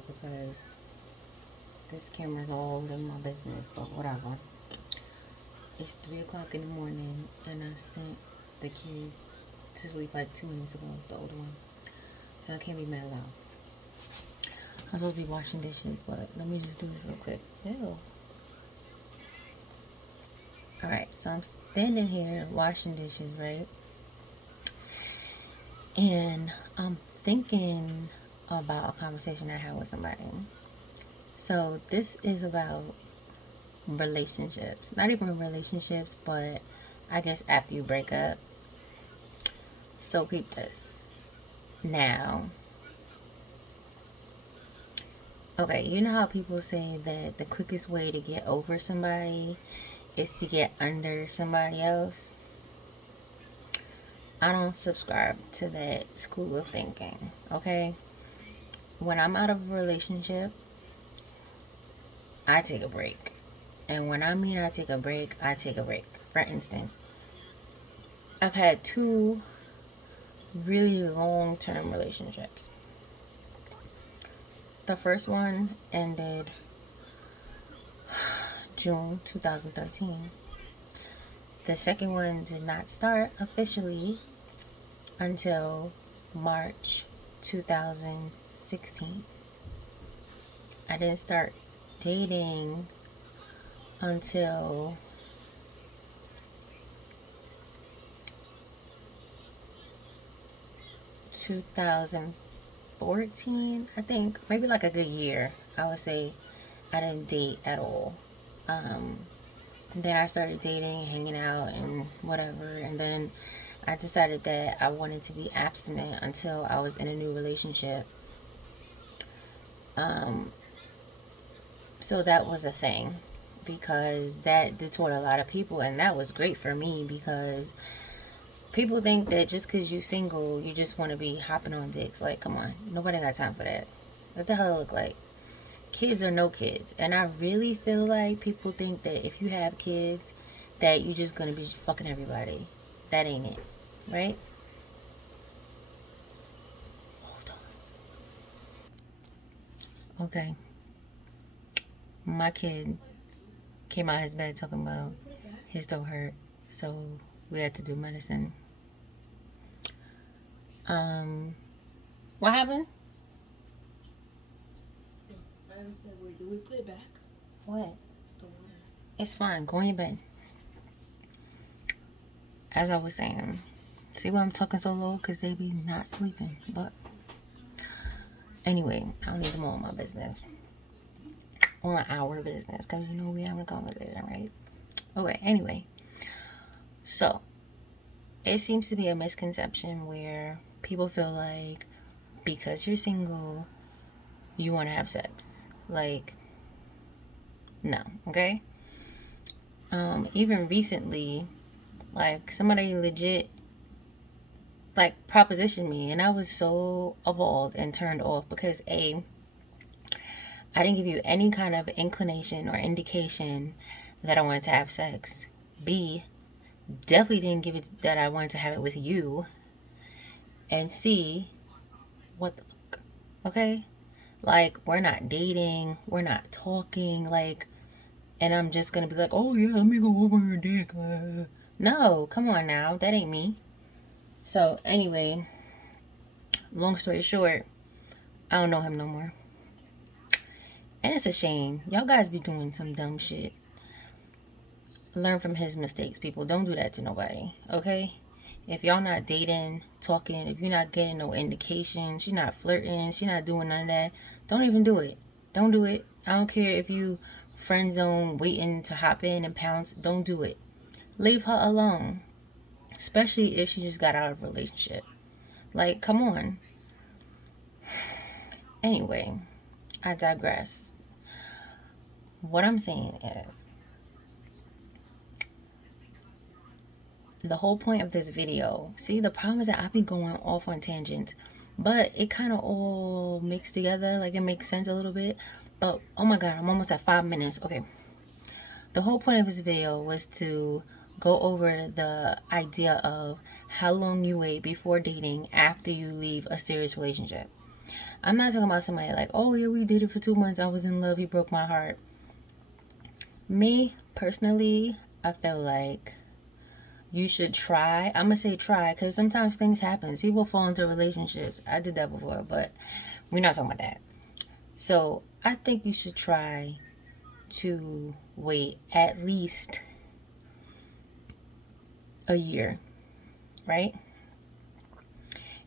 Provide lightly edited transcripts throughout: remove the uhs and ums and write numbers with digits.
video because this camera's all in my business, but whatever. It's 3 o'clock in the morning, and I sent the kid to sleep like 2 minutes ago, the older one. So I can't be mad loud. I'm supposed to be washing dishes, but let me just do this real quick. Ew. Alright, so I'm standing here washing dishes, right? And I'm thinking about a conversation I had with somebody. So this is about relationships. Not even relationships, but I guess after you break up. So peep this. Now, okay, you know how people say that the quickest way to get over somebody is to get under somebody else? I don't subscribe to that school of thinking, okay? When I'm out of a relationship, I take a break. And when I mean I take a break, I take a break. For instance, I've had 2 really long-term relationships. The first one ended June 2013. The second one did not start officially until March 2016. I didn't start dating until two 2014, I think. Maybe like a good year. I would say I didn't date at all. Then I started dating, hanging out, and whatever. And then I decided that I wanted to be abstinent until I was in a new relationship. So that was a thing, because that detoured a lot of people, and that was great for me because people think that just because you single, you just want to be hopping on dicks. Like, come on, nobody got time for that. What the hell it look like? Kids or no kids. And I really feel like people think that if you have kids, that you're just gonna be fucking everybody. That ain't it, right? Hold on. Okay. My kid came out of his bed talking about his throat hurt, so we had to do medicine. What happened? I said, wait, do we put it back? What? The water. It's fine. Go in your bed. As I was saying, see why I'm talking so low? Because they be not sleeping. But anyway, I don't need them on my business. On our business. Because you know we having a conversation, right? Okay, anyway. So, it seems to be a misconception where people feel like because you're single, you want to have sex. Like, no, okay? Even recently, like, somebody legit, like, propositioned me, and I was so appalled and turned off because, A, I didn't give you any kind of inclination or indication that I wanted to have sex. B, definitely didn't give it that I wanted to have it with you. And C, what the fuck? Okay? Like, we're not dating, we're not talking, like, and I'm just gonna be like, oh yeah, let me go over your dick. No, come on now, that ain't me. So, anyway, long story short, I don't know him no more. And it's a shame. Y'all guys be doing some dumb shit. Learn from his mistakes, people. Don't do that to nobody, okay? If y'all not dating, talking, if you're not getting no indication, she not flirting, she not doing none of that, don't even do it. Don't do it. I don't care if you friend zone waiting to hop in and pounce. Don't do it. Leave her alone. Especially if she just got out of a relationship. Like, come on. Anyway, I digress. What I'm saying is, the whole point of this video, see, the problem is that I be going off on tangents, but it kind of all mixed together, like it makes sense a little bit. But oh my god, I'm almost at 5 minutes. Okay, the whole point of this video was to go over the idea of how long you wait before dating after you leave a serious relationship. I'm not talking about somebody like, oh yeah, we did it for 2 months, I was in love, he broke my heart. Me personally, I feel like you should try. I'm gonna say try, because sometimes things happen. People fall into relationships. I did that before, but we're not talking about that. So I think you should try to wait at least a year, right?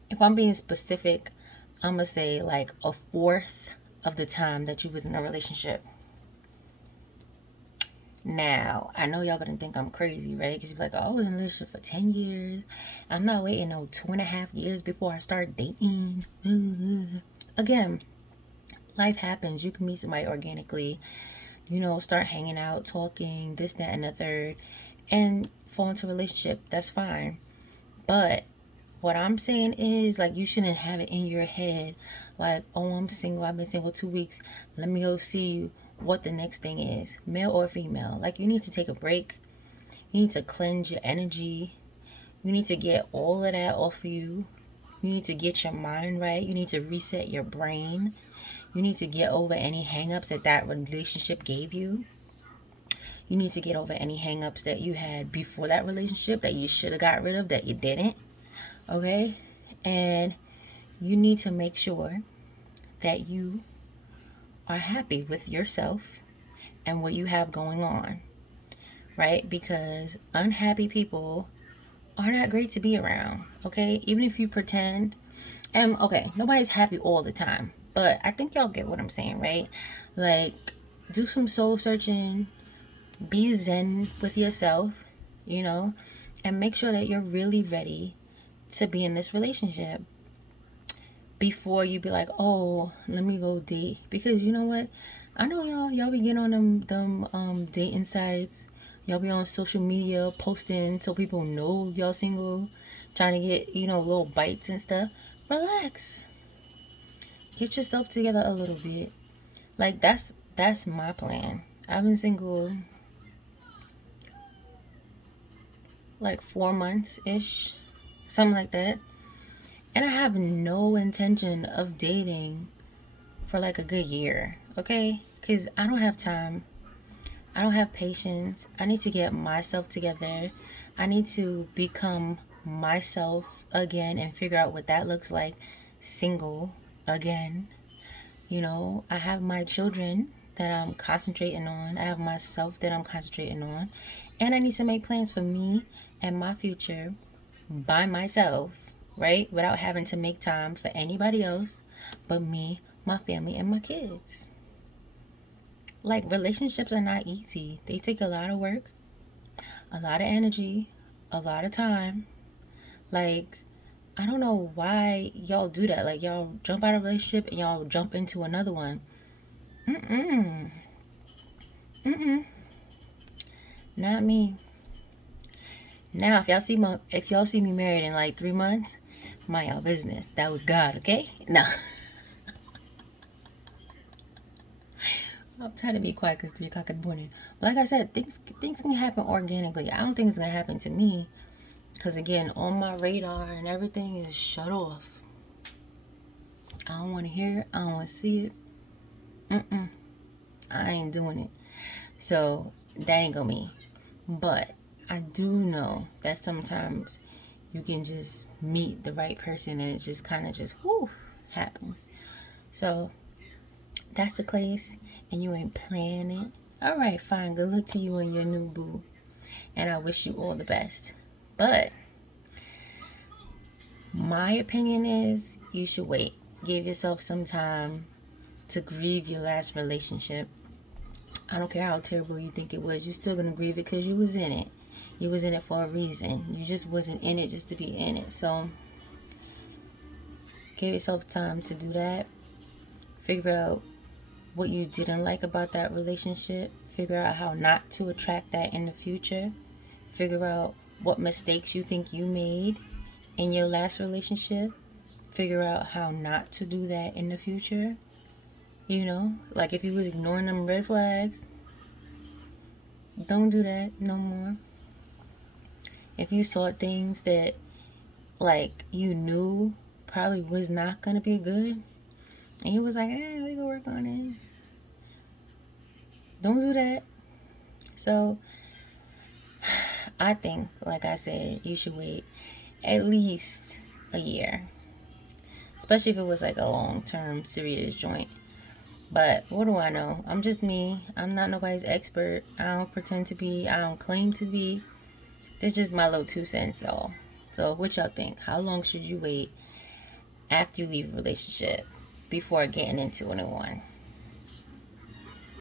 If I'm being specific, I'm gonna say like a fourth of the time that you was in a relationship. Now, I know y'all gonna think I'm crazy, right? Because you're like, oh, I was in a relationship for 10 years. I'm not waiting no 2.5 years before I start dating. Again, life happens. You can meet somebody organically, start hanging out, talking, this, that, and the third, and fall into a relationship. That's fine. But what I'm saying is, like, you shouldn't have it in your head, like, oh, I'm single, I've been single 2 weeks, let me go see what the next thing is, male or female. Like, you need to take a break. You need to cleanse your energy. You need to get all of that off of you. You need to get your mind right. You need to reset your brain. You need to get over any hangups that relationship gave you. You need to get over any hangups that you had before that relationship that you should have got rid of that you didn't. Okay? And you need to make sure that you are happy with yourself and what you have going on, right? Because unhappy people are not great to be around, okay? Even if you pretend, and okay, nobody's happy all the time, but I think y'all get what I'm saying, right? Like, do some soul searching, be zen with yourself, you know, and make sure that you're really ready to be in this relationship before you be like, oh, let me go date. Because you know what? I know y'all be getting on them dating sites. Y'all be on social media posting so people know y'all single, trying to get, little bites and stuff. Relax. Get yourself together a little bit. Like, that's my plan. I've been single like 4 months ish, something like that. And I have no intention of dating for like a good year, okay? Because I don't have time. I don't have patience. I need to get myself together. I need to become myself again and figure out what that looks like single again. I have my children that I'm concentrating on. I have myself that I'm concentrating on. And I need to make plans for me and my future by myself, right? Without having to make time for anybody else but me, my family, and my kids. Like, relationships are not easy. They take a lot of work, a lot of energy, a lot of time. Like, I don't know why y'all do that. Like, y'all jump out of a relationship and y'all jump into another one. Mm-mm. Mm-mm. Not me. Now, if y'all see me married in like 3 months, mind y'all business. That was God, okay? No. I'm trying to be quiet because 3 o'clock in the morning. But like I said, things can happen organically. I don't think it's gonna happen to me because again, on my radar and everything is shut off. I don't want to hear it. I don't want to see it. Mm-mm. I ain't doing it. So that ain't gonna be. But I do know that sometimes you can just meet the right person and it just kind of just whoo happens. So that's the case, and you ain't planning. All right, fine. Good luck to you and your new boo, and I wish you all the best. But my opinion is you should wait. Give yourself some time to grieve your last relationship. I don't care how terrible you think it was. You're still gonna grieve it because you was in it. You was in it for a reason. You just wasn't in it just to be in it. So give yourself time to do that. Figure out what you didn't like about that relationship. Figure out how not to attract that in the future. Figure out what mistakes you think you made in your last relationship. Figure out how not to do that in the future. Like if you was ignoring them red flags, don't do that no more. If you saw things that like you knew probably was not gonna be good, And he was like, we can work on it. Don't do that. So I think, like I said, you should wait at least a year. Especially if it was like a long-term serious joint. But what do I know? I'm just me. I'm not nobody's expert. I don't pretend to be. I don't claim to be. This is just my little 2 cents, y'all. So what y'all think? How long should you wait after you leave a relationship before getting into a new one?